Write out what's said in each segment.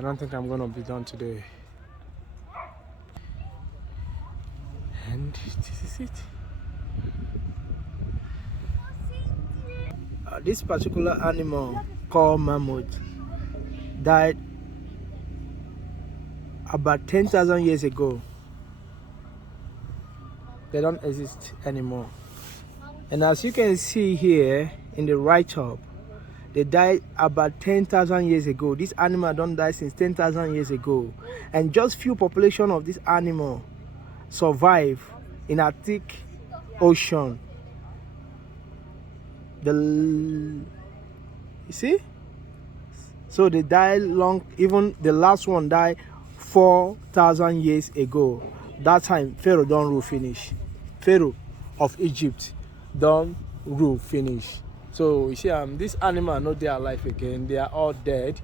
I don't think I'm gonna be done today. And this is it. This particular animal called mammoth died about 10,000 years ago. They don't exist anymore. And as you can see here in the right top, they died about 10,000 years ago. This animal don't die since 10,000 years ago. And just few population of this animal survive in Arctic Ocean. You see? So they died long, even the last one died 4,000 years ago. That time Pharaoh don't rule finish. Pharaoh of Egypt don't rule finish. So you see, this animal are not there alive again. They are all dead.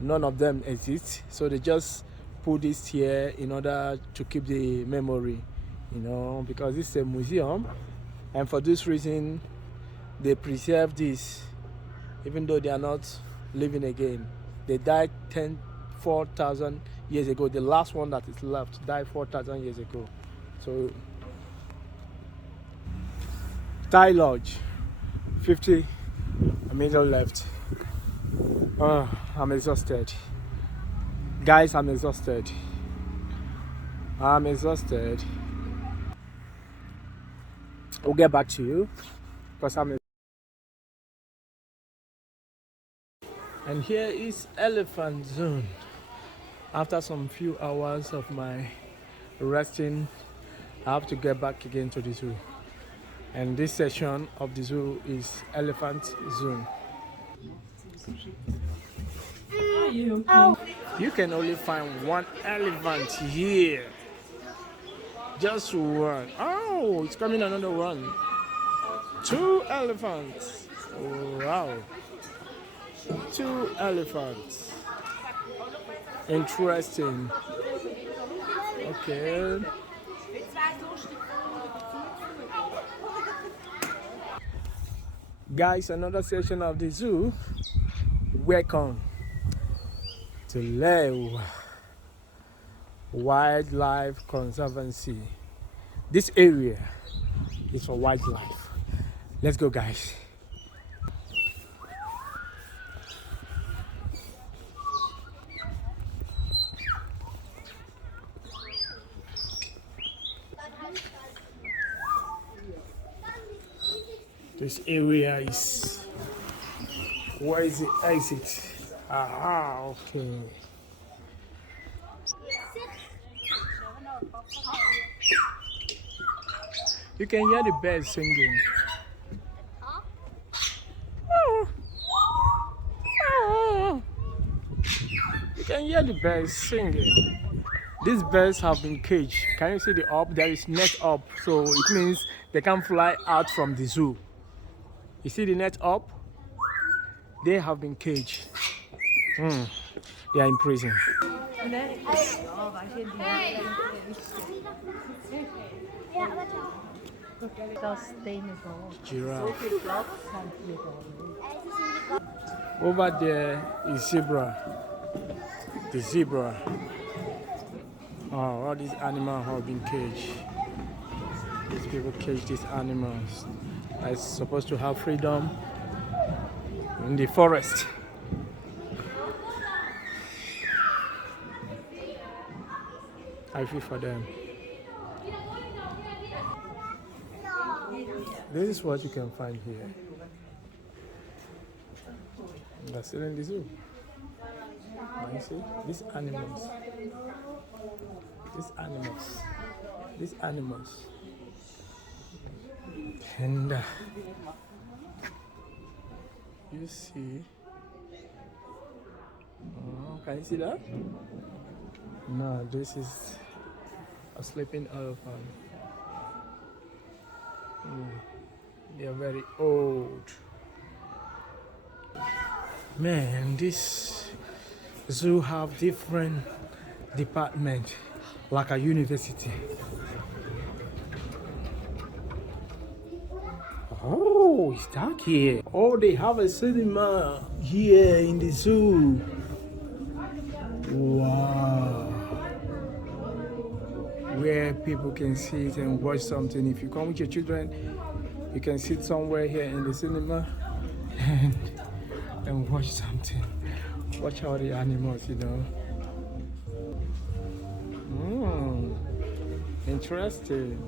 None of them exist. So they just put this here in order to keep the memory, you know, because this is a museum, and for this reason they preserve this, even though they are not living again. They died 4,000 years ago. The last one that is left died 4,000 years ago. So Thai Lodge, 50 meters left. Oh, I'm exhausted. Guys, I'm exhausted. We'll get back to you because And here is elephant zone. After some few hours of my resting, I have to get back again to the zoo. And this section of the zoo is elephant zone. You can only find one elephant here. Just one. Oh, it's coming another one. 2 elephants. Wow. 2 elephants. Interesting. Okay. Guys, another section of the zoo. Welcome to Lew Wildlife Conservancy. This area is for wildlife. Let's go, guys. This area is, where is the exit? Aha, okay. You can hear the birds singing. You can hear the birds singing. These birds have been caged. Can you see the up? There is net up, so it means they can fly out from the zoo. You see the net up? They have been caged. They are in prison. Giraffe. Over there is zebra. The zebra. Oh, all these animals have been caged. These people cage these animals. Are supposed to have freedom in the forest. I feel for them. This is what you can find here. They're still in the zoo. Now you see these animals. And you see, can you see that? No, this is a sleeping elephant. They are very old. Man, this zoo have different departments, like a university. Oh, it's dark here. Oh, they have a cinema here in the zoo. people can sit and watch something. If you come with your children, you can sit somewhere here in the cinema and watch something. Watch all the animals, you know. Interesting.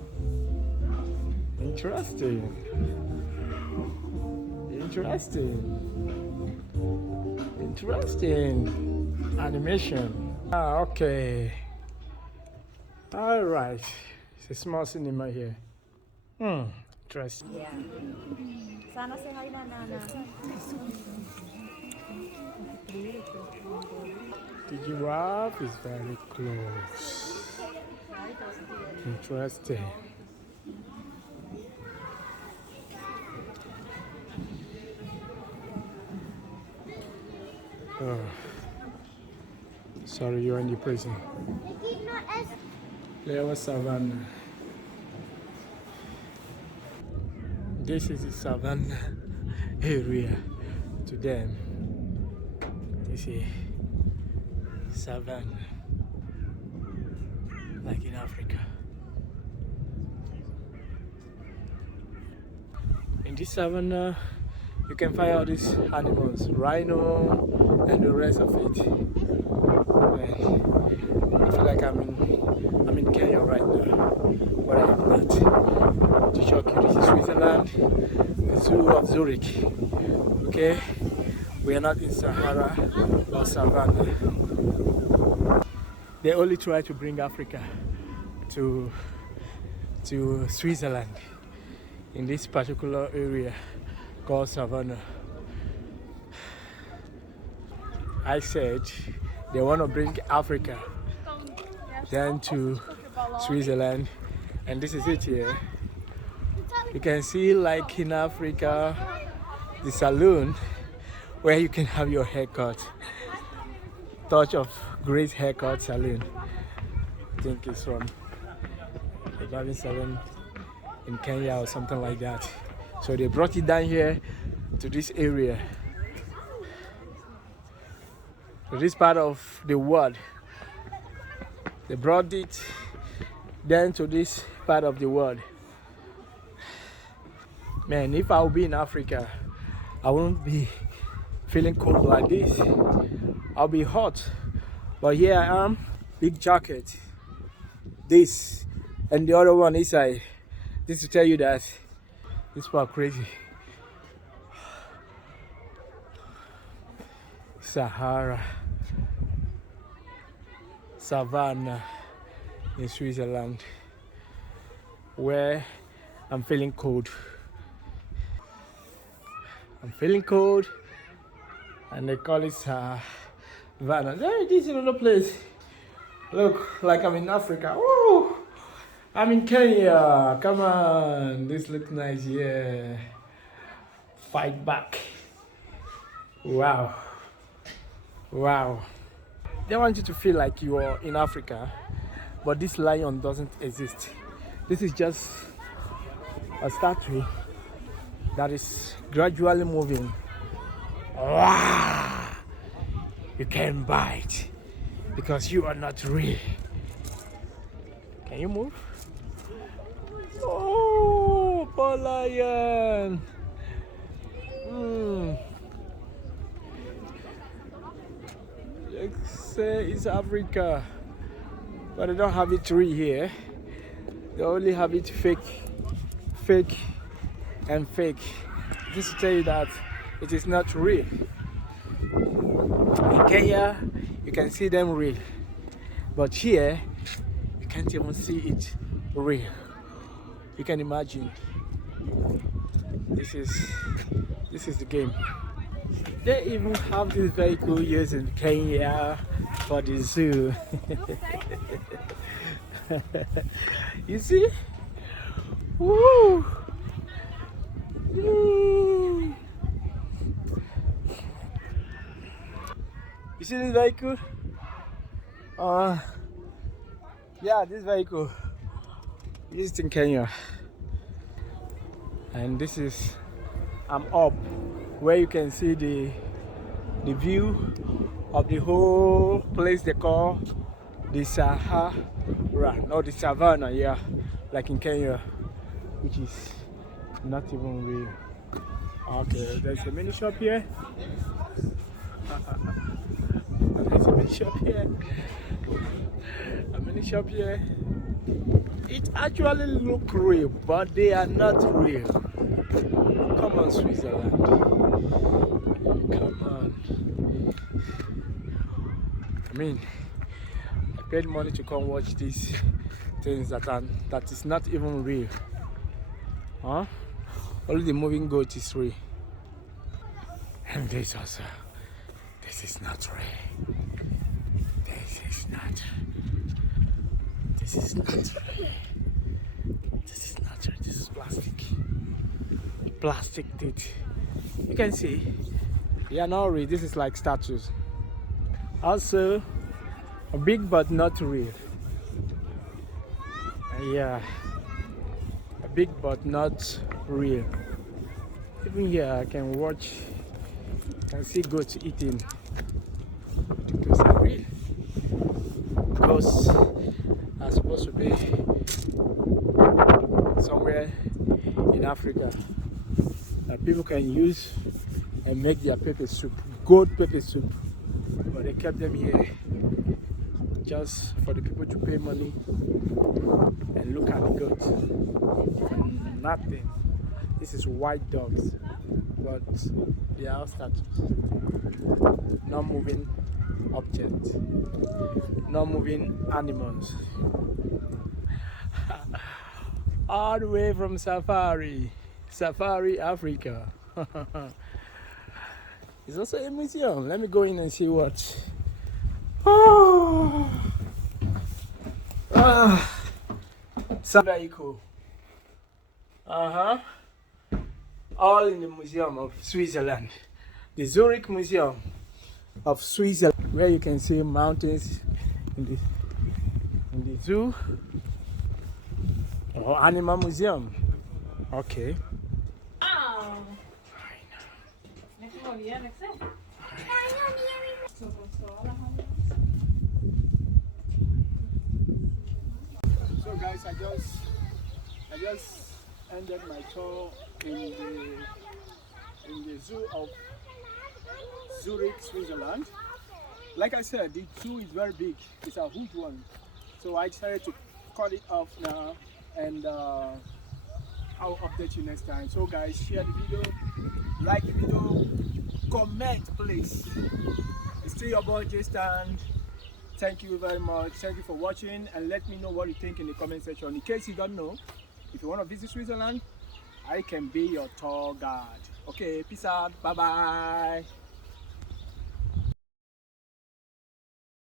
Interesting. Interesting. Interesting. Animation. Okay. All right. It's a small cinema here. Interesting. Yeah. Sana say hi na Nana. The giraffe is very close. Interesting. Oh. Sorry, you're in the prison. Lewa Savannah. This is the savannah area to them. You see, savannah, like in Africa. In this savannah, you can find all these animals, rhino, and the rest of it. I feel like I'm in Kenya right now, but I am not. To shock you, this is Switzerland, the zoo of Zurich. Okay, we are not in Sahara or Savannah. They only try to bring Africa to Switzerland in this particular area called Savannah. I said they want to bring Africa then to Switzerland, and this is it here. You can see, like in Africa, the salon where you can have your haircut. Touch of Grace Haircut Salon. I think it's from a driving salon in Kenya or something like that. So they brought it down here to this area, to this part of the world. They brought it then to this part of the world. Man, if I would be in Africa, I wouldn't be feeling cold like this. I'll be hot. But here I am, big jacket. This and the other one inside. This to tell you that this part crazy. Sahara, Savannah in Switzerland, where I'm feeling cold. I'm feeling cold, and they call it Savannah. There it is in another place. Look, like I'm in Africa. Woo! I'm in Kenya. Come on, this looks nice. Yeah. Fight back. Wow. Wow. They want you to feel like you are in Africa, but this lion doesn't exist. This is just a statue that is gradually moving. Wow. You can't bite because you are not real. Can you move? Oh, poor lion. Let's say it's Africa, but they don't have it real here. They only have it fake, and fake. Just to tell you that it is not real. In Kenya, you can see them real, but here you can't even see it real. You can imagine. This is the game. They even have this vehicle used in Kenya for the zoo. You see? Woo! You see this vehicle? Yeah, this vehicle used in Kenya. And this is, I'm up where you can see the view of the whole place they call the Sahara, not the savannah, yeah, like in Kenya, which is not even real. Okay, there's a mini shop here. There's a mini shop here. A mini shop here. It actually look real, but they are not real. Come on, Switzerland. Come on. I mean, I paid money to come watch these things that is not even real. Huh? Only the moving goat is real. And this also. This is not real. This is not. This is not real. This is not real. This is plastic. Plastic teeth. You can see. Yeah, not real. This is like statues. Also, big but not real. Yeah, big but not real. Even here, I can watch. I can see goats eating. Those are real. Goats are supposed to be somewhere in Africa that people can use and make their pepper soup, goat pepper soup. But they kept them here just for the people to pay money and look at the goats. Nothing. This is white dogs, but they are statues. Not moving objects, not moving animals. All the way from Safari Africa. It's also a museum. Let me go in and see what. So very cool. All in the Museum of Switzerland, the Zürich Museum of Switzerland, where you can see mountains in the zoo or animal museum. Okay. So guys, I just ended my tour in the zoo of Zurich, Switzerland. Like I said, the zoo is very big. It's a huge one. So I decided to cut it off now, and I'll update you next time. So guys, share the video, like the video, comment please. It's still your boy J-Stand. Thank you very much. Thank you for watching, and let me know what you think in the comment section. In case you don't know, if you want to visit Switzerland, I can be your tour guide. Okay, peace out. Bye bye.